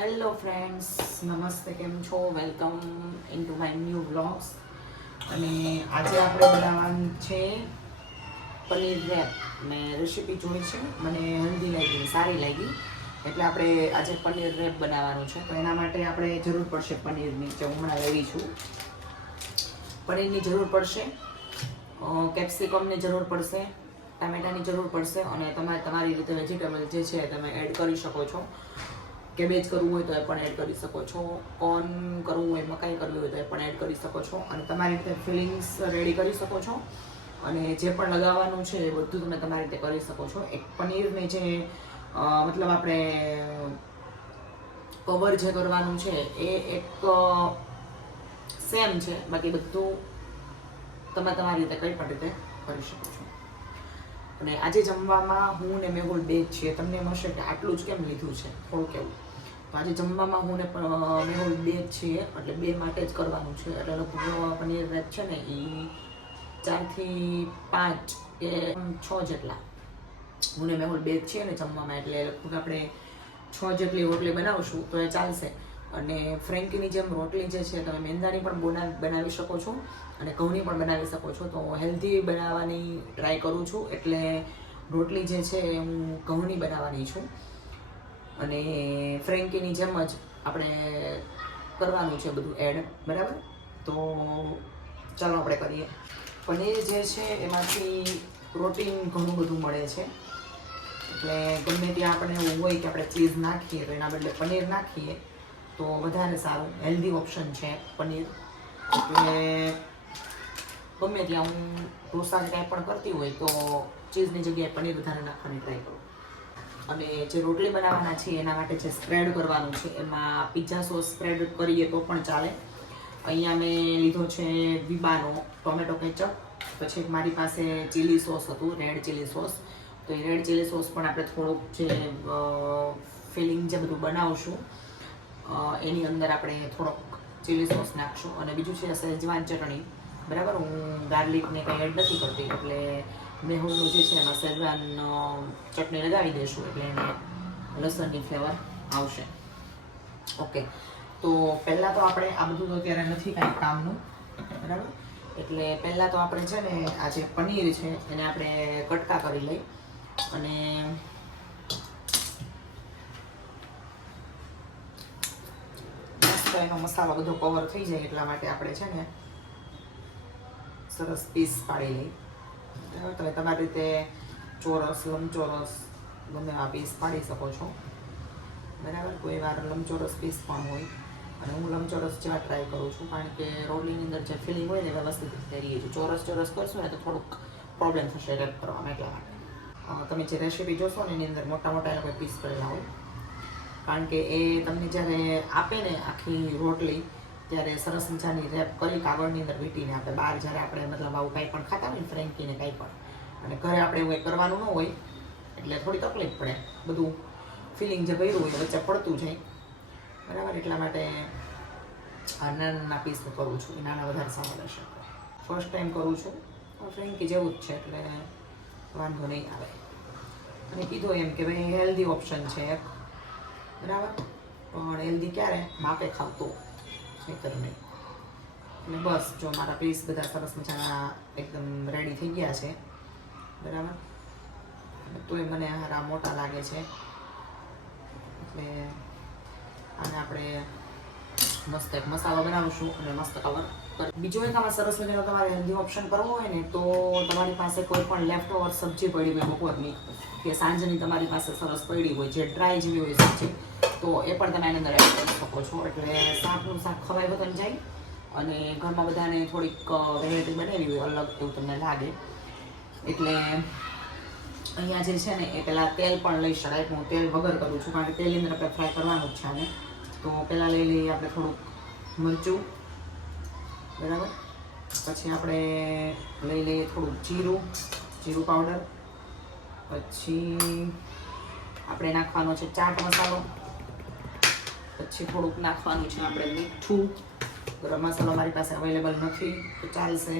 Hello friends, નમસ્તે. કેમ છો? Welcome into my new vlogs. અને આજે આપણે બનાવવાનું છે પનીર રેપ. મેં રેસીપી જોઈ છે, મને હેલ્ધી લાગી, સારી લાગી, એટલે આપણે આજે પનીર રેપ બનાવવાનું છે. તો એના માટે આપણે જરૂર પડશે પનીરની. જે હમણાં લેવી છું, પનીરની જરૂર પડશે, કેપ્સિકમની જરૂર પડશે, ટામેટાની જરૂર પડશે, અને તમારી રીતે વેજીટેબલ જે છે તમે એડ કરી શકો છો. કેબેજ કરવું હોય તો એ પણ એડ કરી શકો છો, કોર્ન કરવું હોય, મકાઈ કરવી હોય તો એ પણ એડ કરી શકો છો, અને તમારી રીતે ફિલિંગ્સ રેડી કરી શકો છો. અને જે પણ લગાવવાનું છે એ બધું તમે તમારી રીતે કરી શકો છો. એક પનીરને જે મતલબ આપણે કવર જે કરવાનું છે એ એક સેમ છે, બાકી બધું તમે તમારી રીતે કઈ પણ રીતે કરી શકો છો. અને આજે જમવામાં હું ને મેહુલ બે જ છીએ. તમને એમ હશે કે આટલું જ કેમ લીધું છે, થોડુંક એવું. તો આજે જમવામાં હું ને મેહુલ બે જ છીએ, એટલે બે માટે જ કરવાનું છે. એટલે લગભગ પનીર રેપ છે ને એ 4 થી 5 કે 6 જેટલા હું ને મેહુલ બે જ છીએ ને જમવામાં, એટલે લગભગ આપણે 6 જેટલી રોટલી બનાવશું તો એ ચાલશે. અને ફ્રેન્કીની જેમ રોટલી જે છે તમે મેંદાની પણ બનાવી શકો છો અને ઘઉંની પણ બનાવી શકો છો. તો હેલ્ધી બનાવવાની ટ્રાય કરું છું, એટલે રોટલી જે છે એ હું ઘઉંની બનાવવાની છું. અને ફ્રેન્કીની જેમ જ આપણે કરવાનું છે બધું એડ, બરાબર. તો ચાલો આપણે કરીએ. પનીર જે છે એમાંથી પ્રોટીન ઘણું બધું મળે છે, એટલે ગમે ત્યાં આપણે એવું હોય કે આપણે ચીઝ નાખીએ તો એના બદલે પનીર નાખીએ તો વધારે સારું. હેલ્ધી ઓપ્શન છે પનીર. એટલે ગમે ત્યાં હું ઢોસા કાંઈ પણ કરતી હોય તો ચીઝની જગ્યાએ પનીર વધારે નાખવાની ટ્રાય કરું. અને જે રોટલી બનાવવાના છે એના માટે જે સ્પ્રેડ કરવાનું છે એમાં પિઝા સોસ સ્પ્રેડ કરીએ તો પણ ચાલે. અહીંયા મેં લીધો છે વિબાનો ટોમેટો કેચઅપ. પછી મારી પાસે ચીલી સોસ હતું, રેડ ચીલી સોસ. તો એ રેડ ચીલી સોસ પણ આપણે થોડુંક જે ફિલિંગ જે બધું બનાવશું એની અંદર આપણે થોડોક ચીલી સોસ નાખશું. અને બીજું છે સેજવાન ચટણી, બરાબર. હું ગાર્લિકને કંઈ એડ નથી કરતી, એટલે મેહુલનું જે છે એમાં સેજવાન ચટણી લગાવી દઈશું, એટલે એને લસણની ફ્લેવર આવશે. ઓકે, તો પહેલાં તો આપણે આ બધું તો અત્યારે નથી કાંઈ કામનું, બરાબર. એટલે પહેલાં તો આપણે છે ને આ જે પનીર છે એને આપણે કટકા કરી લઈ, અને મસ્ત એનો મસાલો બધો કવર થઈ જાય એટલા માટે આપણે છે ને સરસ પીસ પાડી લઈ, બરાબર. તમે તમારી રીતે ચોરસ, લંબચોરસ ગમે આ પીસ પાડી શકો છો, બરાબર. કોઈ વાર લંબચોરસ પીસ પણ હોય, અને હું લંબચોરસ જેવા ટ્રાય કરું છું, કારણ કે રોટલીની અંદર જે ફિલિંગ હોય ને વ્યવસ્થિત રીતે રહીએ છીએ. ચોરસ કરશું ને તો થોડુંક પ્રોબ્લેમ થશે રેપ કરવામાં, એટલા માટે. તમે જે રેસીપી જોશો ને એની અંદર મોટા મોટા એ લોકો પીસ કરેલા હોય, કારણ કે એ તમને જ્યારે આપે ને આખી રોટલી ત્યારે સરસ મજાની રેપ કરી કાગળની અંદર વીંટીને આપે. બહાર જ્યારે આપણે મતલબ આવું કંઈ પણ ખાતા હોય ને ફ્રેન્કીને કંઈ પણ, અને ઘરે આપણે એવું કરવાનું ન હોય એટલે થોડી તકલીફ પડે. બધું ફિલિંગ જે ભર્યું હોય વચ્ચે પડતું જાય, બરાબર. એટલા માટે આ નાના પીસ કરું છું, એ નાના વધારે સારા રહેશે. ફર્સ્ટ ટાઈમ કરું છું, ફ્રેન્કી જેવું જ છે એટલે વાંધો નહીં આવે. અને કીધું એમ કે ભાઈ હેલ્ધી ઓપ્શન છે એક, બરાબર. પણ હેલ્ધી ક્યારે માપે ખાવતો ખેતર નહીં. અને બસ જો મારા પીસ બધા સરસ મજાના એકદમ રેડી થઈ ગયા છે, બરાબર. તોય મને હારા મોટા લાગે છે, એટલે આને આપણે મસ્ત એક મસાલો બનાવીશું અને મસ્ત કવર. બીજું એક આમાં સરસ મજાનો તમારે હેલ્ધી ઓપ્શન કરવો હોય ને તો તમારી પાસે કોઈ પણ લેફ્ટ ઓવર સબ્જી પડી હોય બપોરની કે સાંજની તમારી પાસે સરસ પડી હોય જે ડ્રાય જેવી હોય સબ્જી, તો એ પણ તમે એની અંદર એડ કરી શકો છો. એટલે શાકનું શાક ખવાય બધાને જાય, અને ઘરમાં બધાને થોડીક વેરાયટી બનાવી હોય અલગ એવું તમને લાગે. એટલે અહીંયા જે છે ને એ પહેલાં તેલ પણ લઈ શકાય. હું તેલ વગર કરું છું, કારણ કે તેલની અંદર આપણે ફ્રાય કરવાનું જ છે આને. તો પહેલાં લઈ લઈએ આપણે થોડુંક મરચું, બરાબર. પછી આપણે લઈ લઈએ થોડુંક જીરું પાવડર. પછી આપણે નાખવાનો છે ચાટ મસાલો. પછી થોડુંક નાખવાનું છે આપણે મીઠું. ગરમ મસાલો મારી પાસે અવેલેબલ નથી તો ચાલશે,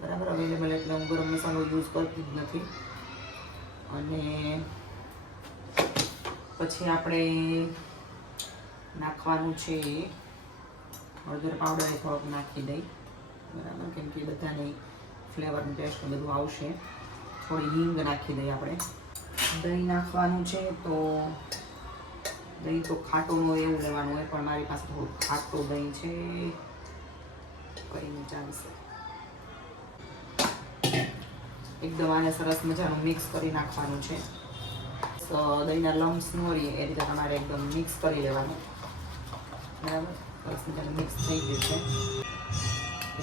બરાબર. અવેલેબલ એટલે હું ગરમ મસાલો યુઝ કરતી જ નથી. અને પછી આપણે નાખવાનું છે હળદર પાવડર એ થોડોક નાખી દઈ, બરાબર, કેમ કે બધાને ફ્લેવરનું ટેસ્ટ બધું આવશે. થોડી હિંગ નાખી દઈએ આપણે. દહીં નાખવાનું છે, તો દહીં તો ખાટું હોય એવું લેવાનું હોય, પણ મારી પાસે થોડું ખાટું દહીં છે, કરીને ચાલશે. એકદમ આને સરસ મજાનું મિક્સ કરી નાખવાનું છે. તો દહીંના લમ્સ ન રહીએ એ રીતે તમારે એકદમ મિક્સ કરી લેવાનું, બરાબર. સરસ મજાનું મિક્સ થઈ ગયું છે.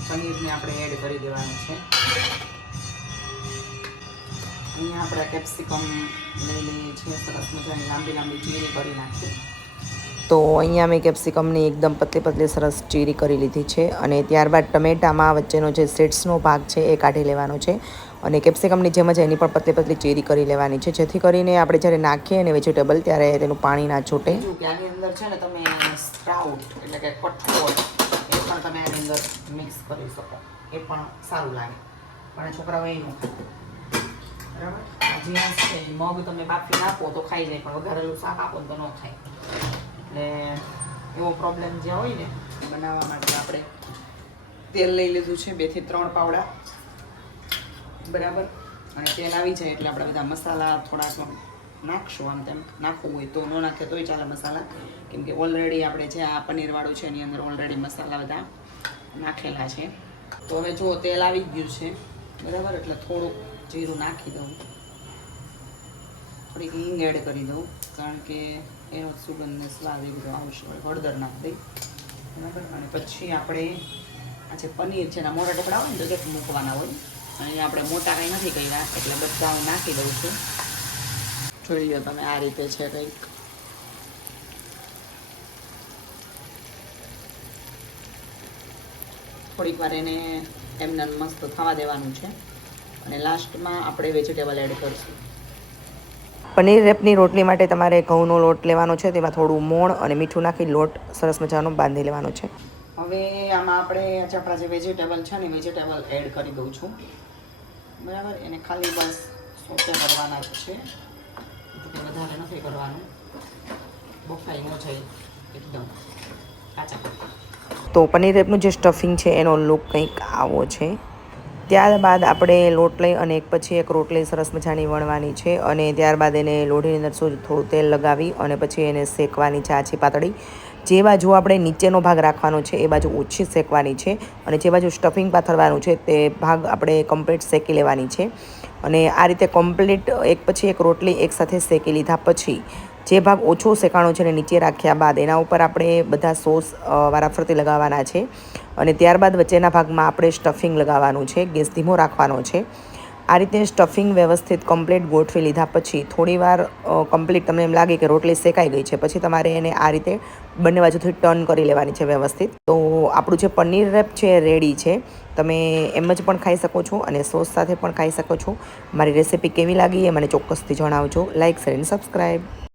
પનીરને આપણે એડ કરી દેવાનું છે. અહીંયા આપણે કેપ્સિકમ લઈ લઈએ છીએ, સરસ મજાની લાંબી લાંબી ચીરી કરી નાખીએ. તો અહીંયા મેં કેપ્સિકમની એકદમ પતલી પતલી સરસ ચીરી કરી લીધી છે, અને ત્યારબાદ ટમેટામાં વચ્ચેનો જે સીડ્સનો ભાગ છે એ કાઢી લેવાનો છે, અને કેપ્સિકમની જેમ જ એની પણ પતલી પતલી ચીરી કરી લેવાની છે, જેથી કરીને આપણે જ્યારે નાખીએ ને વેજીટેબલ ત્યારે તેનું પાણી ના છૂટે. કે આની અંદર છે ને તમે સ્પ્રાઉટ એટલે કે કઠોળ એ પણ તમે આની અંદર મિક્સ કરી શકો, એ પણ સારું લાગે, પણ છોકરાઓ એ ન ખાય, બરાબર. જીયાસ છે મગ તમે બાફી નાખો તો ખાઈ જાય, પણ વઘારેલું શાક આપો તો ન ખાય. એટલે એવો પ્રોબ્લેમ જે હોય ને બનાવવા માટે આપણે તેલ લઈ લીધું છે 2 થી 3 પાવડા, બરાબર. અને તેલ આવી જાય એટલે આપણે બધા મસાલા થોડાક નાખશું. આમ તેમ નાખવું હોય તો ન નાખે તોય ચાલે મસાલા, કેમ કે ઓલરેડી આપણે જે આ પનીરવાળું છે એની અંદર ઓલરેડી મસાલા બધા નાખેલા છે. તો હવે જો તેલ આવી ગયું છે, બરાબર, એટલે થોડુંક જીરું નાખી દઉં, થોડીક હિંગ એડ કરી દઉં, કારણ કે એનો સુગંધ ને સ્વાદ એ બધો આવશે. હળદર નાખી દઈ, બરાબર. અને પછી આપણે આ જે પનીર છે એના મોટા ટુકડા હોય ને તો મૂકવાના હોય, અહીંયા આપણે મોટા કંઈ નથી કર્યા, એટલે બધા હું નાખી દઉં છું. જોઈ લો તમે, આ રીતે છે કંઈક. થોડીક વાર એને એમને મસ્ત થવા દેવાનું છે, અને લાસ્ટમાં આપણે વેજીટેબલ એડ કરીશું. પનીર રેપની રોટલી માટે તમારે ઘઉંનો લોટ લેવાનો છે, તેમાં થોડું મોણ અને મીઠું નાખી લોટ સરસ મજાનો બાંધી લેવાનો છે. હવે આમાં આપણે આપણા જે વેજીટેબલ છે ને વેજીટેબલ એડ કરી દઉં છું, બરાબર. એને ખાલી બસ સોતે કરવાના જ છે, વધારે નથી કરવાનું, બફાઈ ન જાય એકદમ કાચા. તો પનીર રેપનું જે સ્ટફિંગ છે એનો લુક કંઈક આવો છે. ત્યારબાદ આપણે લોટ લઈ અને એક પછી એક રોટલી સરસ મજાની વણવાની છે, અને ત્યારબાદ એને લોઢીની અંદર થોડું તેલ લગાવી અને પછી એને શેકવાની છે આછી પાતળી. જે બાજુ આપણે નીચેનો ભાગ રાખવાનો છે એ બાજુ ઓછી શેકવાની છે, અને જે બાજુ સ્ટફિંગ પાથરવાનું છે તે ભાગ આપણે કમ્પ્લીટ શેકી લેવાની છે. અને આ રીતે કમ્પ્લીટ એક પછી એક રોટલી એકસાથે શેકી લીધા પછી જે ભાગ ઓછો શેકાણો છે એને નીચે રાખ્યા બાદ એના ઉપર આપણે બધા સોસ વારાફરતી લગાવવાના છે, અને ત્યારબાદ વચ્ચેના ભાગમાં આપણે સ્ટફિંગ લગાવવાનું છે. ગેસ ધીમો રાખવાનો છે. આ રીતે સ્ટફિંગ વ્યવસ્થિત કમ્પ્લીટ ગોઠવી લીધા પછી થોડીવાર કમ્પ્લીટ તમને એમ લાગે કે રોટલી શેકાઈ ગઈ છે, પછી તમારે એને આ રીતે બંને બાજુથી ટર્ન કરી લેવાની છે વ્યવસ્થિત. તો આપણું જે પનીર રેપ છે એ રેડી છે. તમે એમ જ પણ ખાઈ શકો છો અને સોસ સાથે પણ ખાઈ શકો છો. મારી રેસિપી કેવી લાગી એ મને ચોક્કસથી જણાવજો. લાઇક, શેર અને સબસ્ક્રાઈબ.